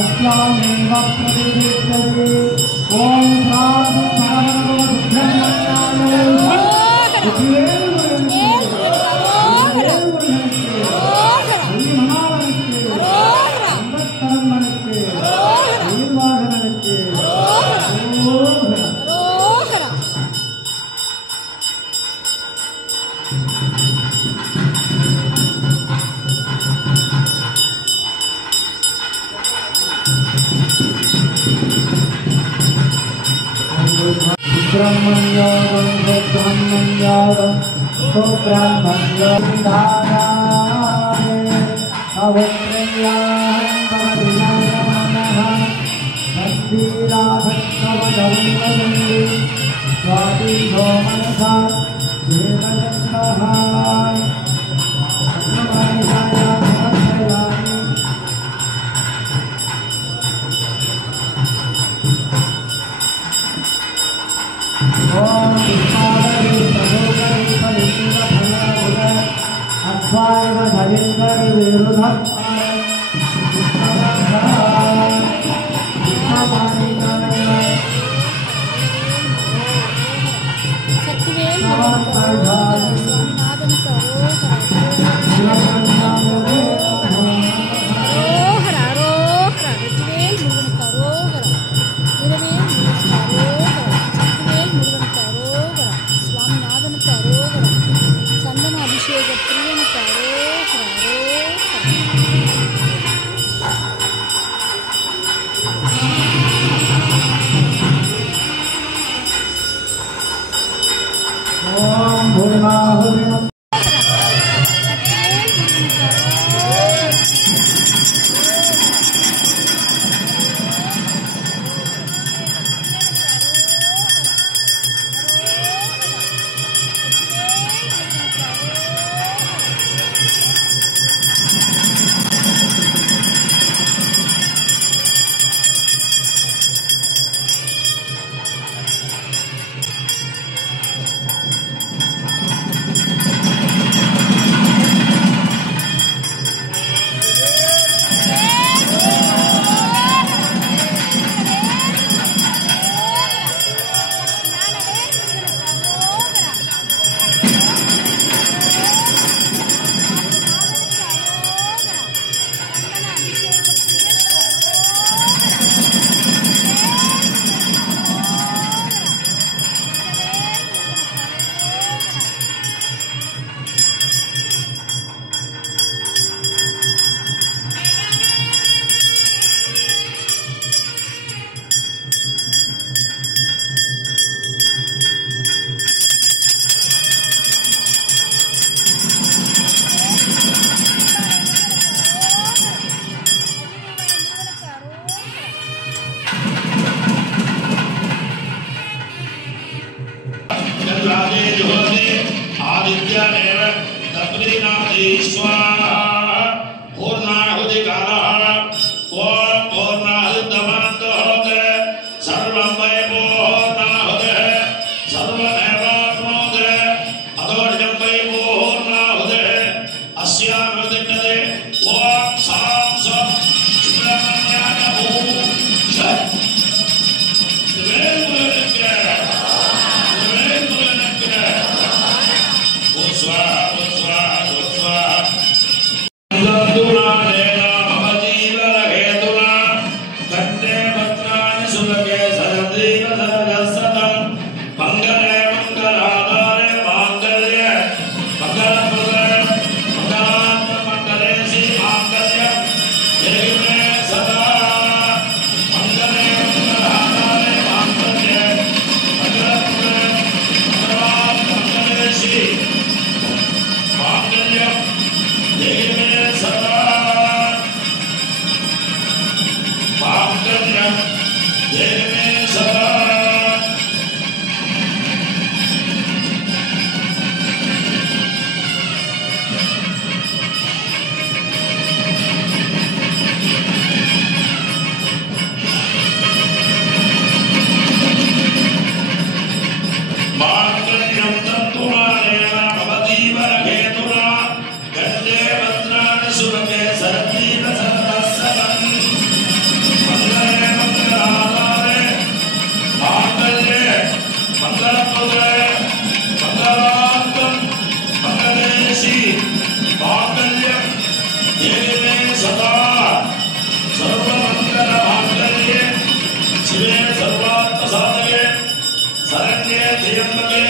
अस्यामेव प्रतिष्ठते ओम साधु ब्रह्मण्योगं ब्रह्मण्योगं तो ब्रह्मण्योगदानाय अवत्रयाहं भवदिनायमनः भक्तिराधत्तवदवैवदन्ति स्वातीभो मनसा देवदत्तः ओम विष्णावे प्रभोगरे परिचित भयमुद अध्वाय धरिंदर विरुद्धमाय சக்திவேல் நாதன் சந்தன அபிஷேக பிரியனுக்கு ओम भूर्णाहुति आदित्यमेव तद्विनादि स्वाहा पूर्णाहुति कालः ओम पूर्णाहुतमन्तोते सर्वं वै पूर्णाहुतिः सर्वमेवाप्नोति अदोर्यं वै पूर्णाहुतिः अस्यानुतिष्ठते ओम सां सं सुब्रह्मण्याय ओम षट् स्वाहा स्वाहा स्वाहा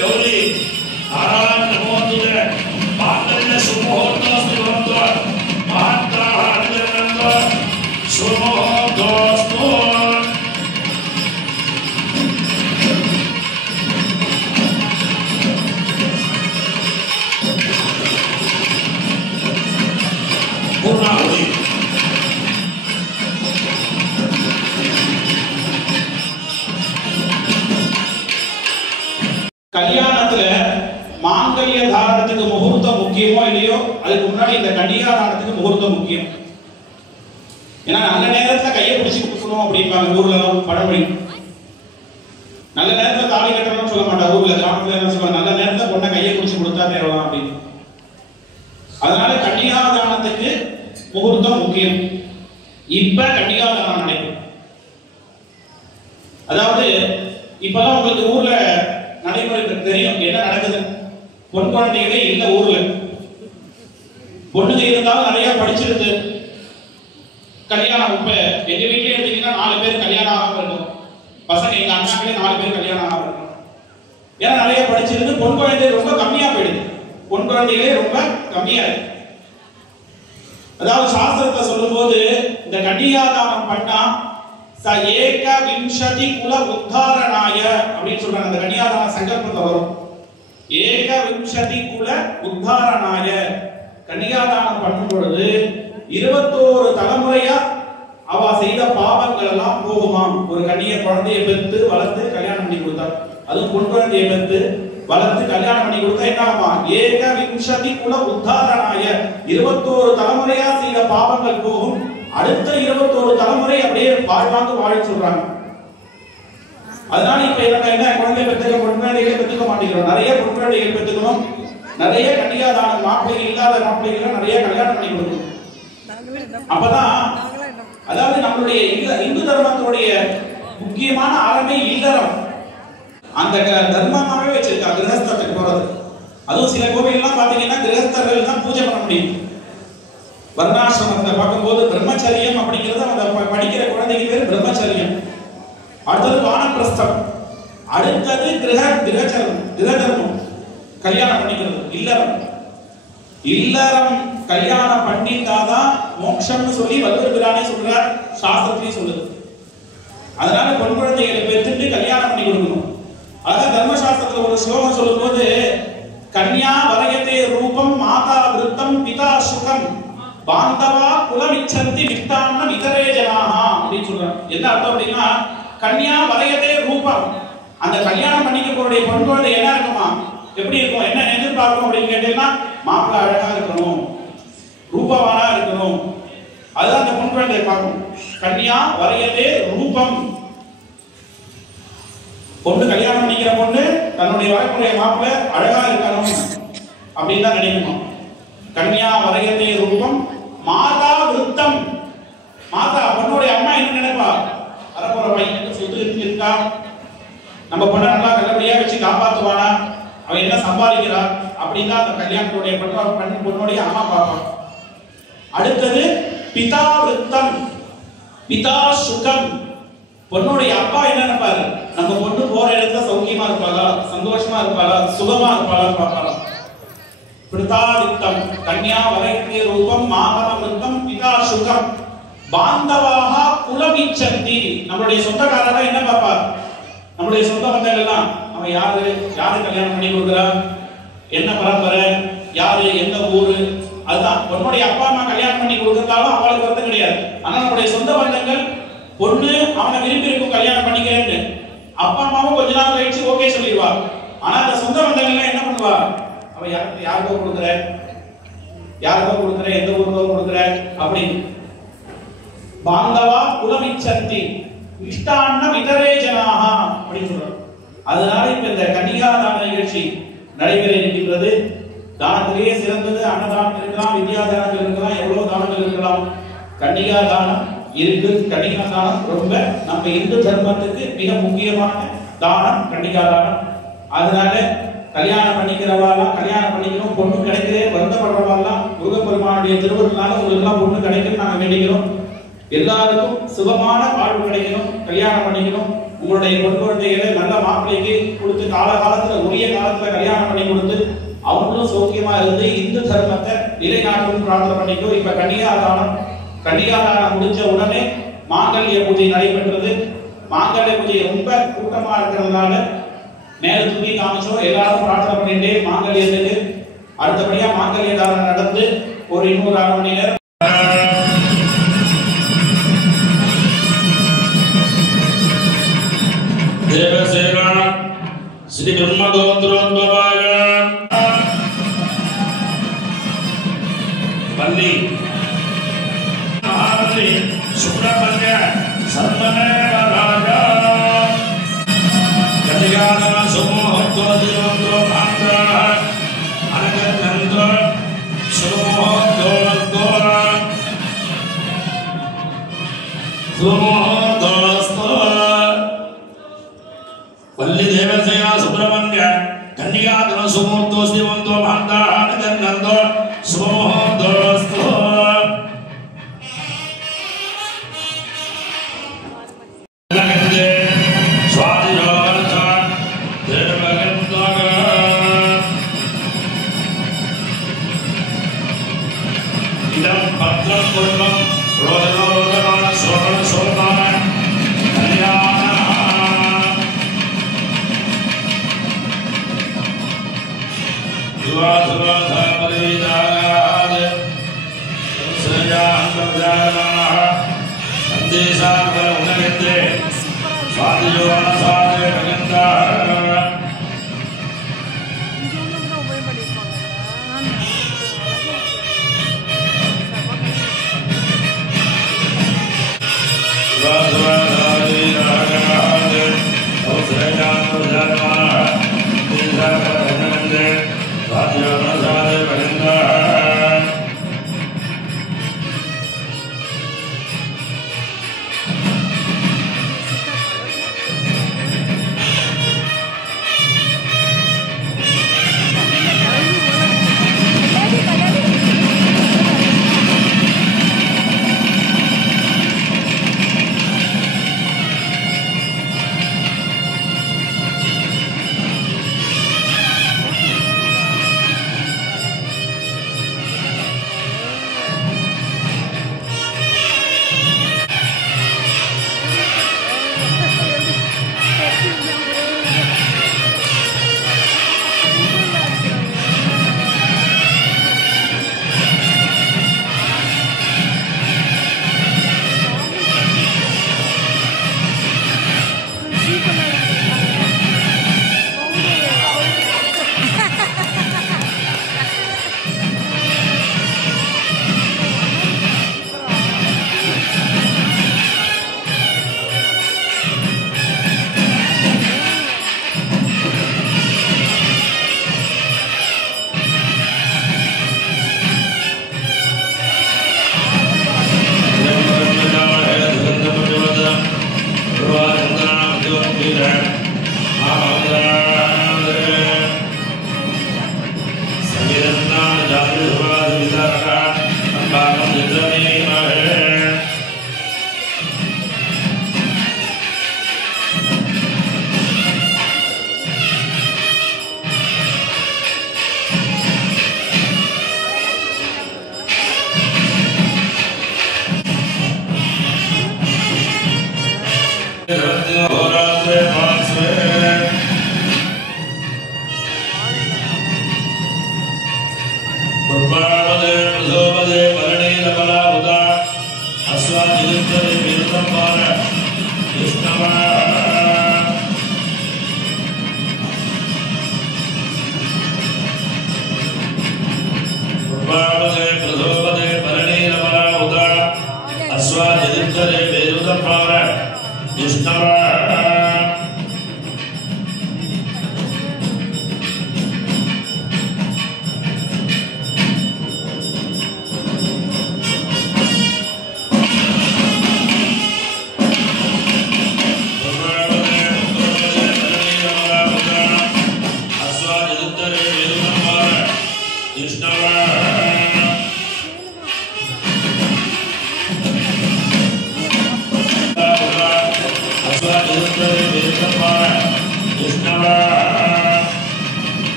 गौरी नारायण नमोस्तुते मांगल्य सुमुहूर्तोऽस्तु भवत्वा महान्ताः अनुजनन्तो सुमुहूर्तोऽस्तु पूर्णाहुति கல்யாணத்துல மாங்கல்ய தாரணத்துக்கு முகூர்த்தம் முக்கியமோ இல்லையோ அதுக்கு முன்னாடி இந்த கன்னிகா தாரணத்துக்கு முகூர்த்தம் முக்கியம். ஏன்னா நல்ல நேரத்துல கையை பிடிச்சி கொடுக்கணும் அப்படிம்பாங்க ஊர்ல எல்லாம் பழமொழி. நல்ல நேரத்துல தாலி கட்டணும்னு சொல்ல மாட்டாங்க ஊர்ல, கிராமத்துல என்ன சொல்லுவாங்க, நல்ல நேரத்துல பொண்ணை கையை பிடிச்சி கொடுத்தா தேவலாம் அப்படின்னு. அதனால கன்னிகா தாரணத்துக்கு முகூர்த்தம் முக்கியம். இப்ப கன்னிகா தாரணம் நடைபெறும். அதாவது இப்பெல்லாம் உங்களுக்கு ஊர்ல நடைமுறை தெரியும் என்ன நடக்குது. பொன் குழந்தைகளே இல்ல ஊர்ல. பொண்ணுங்க இருந்தாலும் நிறைய படிச்சிருக்கு. கல்யாணம் இப்ப எங்க வீட்லயே எடுத்தீங்கன்னா 4 பேர் கல்யாணம் ஆகாம இருக்கும். பசங்க எங்க அண்ணாக்களே 4 பேர் கல்யாணம் ஆகாம இருக்கும். ஏன்னா நிறைய படிச்சிருக்கு. பொன் குழந்தை ரொம்ப கம்மியா போயிடுது. பொன் குழந்தைகளே ரொம்ப கம்மியா இருக்கு. அதாவது சாஸ்திரத்தை சொல்லும் போது இந்த கன்னிகாதானம் பண்ணா ச ஏக விம்சதி குல உத்தாரணாய அப்படின்னு சொல்றாங்க. அந்த கன்னிகாதான சங்கல்பத்தை வரும். ஏக விம்சதி குல உத்தாரணாய கன்னிகாதானம் பண்ணும் பொழுது 21 தலைமுறையா அவ செய்த பாவங்கள் எல்லாம் போகுமாம். ஒரு கன்னிய குழந்தையை பெற்று வளர்த்து கல்யாணம் பண்ணி கொடுத்தார். அதுவும் பொன் குழந்தையை பெற்று வளர்த்து கல்யாணம் பண்ணி கொடுத்தா என்ன ஆகுமா? ஏக விம்சதி குல உத்தாரணாய 21 தலைமுறையா செய்த பாவங்கள் போகும். அடுத்த 21 தலைமுறை அப்படியே வாழ்வாங்க வாழ சொல்றாங்க. அதனால இப்ப என்ன குழந்தை பெற்றுக்க பொன் குழந்தைகளை பெற்றுக்க மாட்டேங்கிறோம். நிறைய பொன் குழந்தைகள் பெற்றுக்கணும். நிறைய கன்னிகாதான மாப்பிள்ளைகள் இல்லாத மாப்பிள்ளைகளை நிறைய கல்யாணம் பண்ணி கொடுக்கணும். அப்பதான் அதாவது நம்மளுடைய இந்து தர்மத்தினுடைய முக்கியமான ஆரம்பே இல்லறம். அந்த தர்மமாவே வச்சிருக்காங்க கிரகஸ்தத்துக்கு போறது. அதுவும் சில கோவில் எல்லாம் பாத்தீங்கன்னா கிரகஸ்தர்கள் தான் பூஜை பண்ண முடியும். வர்ணாசிரமத்தை பார்க்கும்போது பிரம்மச்சரியம் அப்படிங்கிறது அந்த படிக்கிற குழந்தைக்கு பேர் பிரம்மச்சரியம். அடுத்தது வானப்பிரஸ்தம், அடுத்தது கிரகதர்மம் கல்யாணம் பண்ணிக்கிறது. இல்லறம் கல்யாணம் பண்ணிட்டாதான் மோட்சம்னு சொல்லி வள்ளுவர் பிரானே சொல்றார், சாஸ்திரத்திலேயே சொல்லுது. அதனால பொன் குழந்தைகளை பெற்றுட்டு கல்யாணம் பண்ணி கொடுக்கணும். அதான் தர்மசாஸ்திரத்துல ஒரு ஸ்லோகம் சொல்லும் போது கன்யா வரயத்தே ரூபம் மாதா விருத்தம் பிதா சுகம் பாந்தவா குலமிச்சந்தி விட்டான்ன இதரே ஜனாஹா அப்படின்னு சொல்றாங்க. என்ன அர்த்தம் அப்படின்னா கன்யா வரயத்தே ரூபம், அந்த கல்யாணம் பண்ணிக்க போற பொன் குழந்தை என்ன இருக்குமா, எப்படி இருக்கும், என்ன எதிர்பார்க்கும் அப்படின்னு கேட்டீங்கன்னா மாப்பிள்ளை அழகா இருக்கணும், ரூபவானா இருக்கணும். அதுதான் அந்த பொன் குழந்தையை பார்க்கும். கன்யா வரயத்தே ரூபம், பொண்ணு கல்யாணம் பண்ணிக்கிற பொண்ணு தன்னுடைய வரக்கூடிய மாப்பிள்ளை அழகா இருக்கணும் அப்படின்னு தான் நினைக்கணும். கன்யா வரயத்தே ரூபம் மாதா விருத்தம், மாதா பொண்ணுடைய அம்மா என்ன நினைப்பா, வரப்போற பையனுக்கு சொத்து இருக்கா, நம்ம பொண்ணை நல்லா நல்லபடியா வச்சு காப்பாத்துவானா, அவன் என்ன சம்பாதிக்கிறா அப்படின்னு தான் அந்த கல்யாணத்துடைய பொண்ணுடைய அம்மா பார்ப்பான். அடுத்தது பிதா விருத்தம் பிதா சுகம், பொண்ணுடைய அப்பா என்ன நினைப்பாரு, நம்ம பொண்ணு போற இடத்துல சௌக்கியமா இருப்பாளா, சந்தோஷமா இருப்பாளா, சுகமா இருப்பாளான்னு பார்ப்பாளா. பிருதாவித்தம் கன்யா வரயத்தே ரூபம் மாதா விருத்தம் பிதா சுகம் பாந்தவாக குலமிச்சந்தி, நம்மளுடைய சொந்தக்காரங்க என்ன பாப்பா, நம்மளுடைய சொந்த பந்தங்கள்லாம் அவன் யாரு கல்யாணம் பண்ணி கொடுக்குறா, என்ன பரம்பரை, யாரு எந்த ஊரு, அதுதான். பொண்ணுடைய அப்பா அம்மா கல்யாணம் பண்ணி கொடுக்கறதாலும் அவளுக்கு வருத்தம் கிடையாது. ஆனா நம்மளுடைய சொந்த பந்தங்கள் பொண்ணு அவனை விரும்பி இருக்கும் கல்யாணம் பண்ணிக்கிறேன்னு அப்பா அம்மாவும் கொஞ்ச நாள் கழிச்சு ஓகே சொல்லிடுவா. ஆனா அந்த சொந்த பந்தங்கள்லாம் என்ன பண்ணுவா, அவ யாருக்கோ கொடுக்குற, எந்த ஊருக்கோ கொடுக்குற அப்படின்னு. பாந்தவா குலமிச்சந்தி இஷ்டான்ன விதரே ஜனாஹா அப்படின்னு சொல்றாங்க. அதனால இப்ப இந்த கன்னிகாதான நிகழ்ச்சி நடைபெற இருக்கின்றது. தானத்திலேயே சிறந்தது அன்னதானம் இருக்கலாம், வித்யாதானங்கள் இருக்கலாம், எவ்வளவு தானங்கள் இருக்கலாம். கன்னிகாதானம் இருக்கு. கன்னிகாதானம் ரொம்ப நம்ம இந்து தர்மத்துக்கு மிக முக்கியமான தானம் கன்னிகாதானம். அதனால கல்யாணம் பண்ணிக்கிறவாலாம் கல்யாணம் பண்ணிக்கணும், பொண்ணு கிடைக்கிறே வருத்தப்படுறவாலாம் முருகப்பெருமானுடைய திருவருளால உங்களுக்கு எல்லாம் பொண்ணு கிடைக்கும் நாங்க வேண்டிக்கிறோம். எல்லாருக்கும் சுகமான வாழ்வு கிடைக்கணும், கல்யாணம் பண்ணிக்கணும், உங்களுடைய பொன் குழந்தைகளை நல்ல மாப்பிள்ளைக்கு கொடுத்து காலகாலத்துல உரிய காலத்துல கல்யாணம் பண்ணி கொடுத்து அவங்களும் சௌக்கியமா இருந்து இந்து தர்மத்தை நிலைநாட்டும் பிரார்த்தனை பண்ணிக்கோ. இப்ப கன்னிகாதானம் முடிஞ்ச உடனே மாங்கல்ய பூஜை நடைபெற்றது. மாங்கல்ய பூஜை ரொம்ப கூட்டமா இருக்கிறதுனால மேல தூக்கி காமிச்சோம். எல்லாரும் பிரார்த்தனை பண்ணிட்டே மாங்கல்யத்துக்கு அடுத்தபடியா மாங்கல்ய தானம் நடந்து ஒரு 200 மணி நேரம் தேவசேனா ஸ்ரீ பிரம்மகோத்ரோத்பவாய வள்ளி மகாவதி சுப்ரமண்ய சர்வமேவ ராஜா கலிகால சுமோஹத்வதிரோத்ரோ மாத்ரா அனகநந்தோ சுமோஹத்வோ சுமோஹத்வஸ்தோ वल्ली देवसेना सुब्रह्मण्य कन्यादान सुमुहूर्तोऽस्ति वन्तो महान्ताः निधन्नन्तो सुमुहूर्तोऽस्तु लगन्ते स्वादियोगर्थ देवगन्तः इदं पत्रं पूर्वं रोदनोदनान् स्वर्णशोभान् सुवासुवासा परिविदागाद सजान्तर्जागमाः सन्देशाकर उनगन्ते स्वादियोगसादे भगन्ताः सुवासुवासा परिविदागाद सजान्तर्जागमाः सन्देशाकर उनगन्ते स्वादियोगसादे भगन्ताः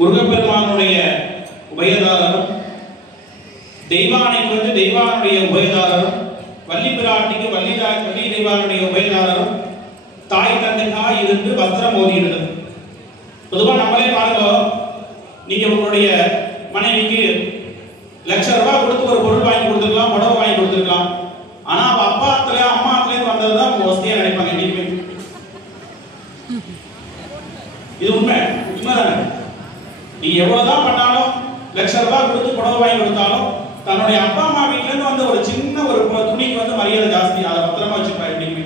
முருகப்பெருமானுடைய உபயதாரரும், தெய்வானைக்கு தெய்வானுடைய உபயதாரரும், வள்ளி பிராட்டிக்கு வள்ளி தெய்வானுடைய உபயதாரரும் தாய் தந்தைக்காக இருந்து வஸ்திரம் மோதியிடுது. பொதுவாக நம்மளே பாருங்க, நீங்க உங்களுடைய மனைவிக்கு ₹1,00,000 கொடுத்து ஒரு பொருள் வாங்கி கொடுத்துருக்கலாம், புடவை வாங்கி கொடுத்துருக்கலாம். ஆனா அவ அப்பாத்துல அம்மாத்துல வந்ததுதான் வசதியா நினைப்பாங்க. இன்னைக்கு இது உண்மைதானே? நீ எவ்வளவுதான் பண்ணாலும் ₹1,00,000 கொடுத்து புடவை வாங்கி கொடுத்தாலும் தன்னுடைய அப்பா அம்மா வீட்டுல இருந்து வந்த ஒரு சின்ன ஒரு துணிக்கு மரியாதை ஜாஸ்தி. அதை பத்திரமா வச்சுப்பா. எப்படியுமே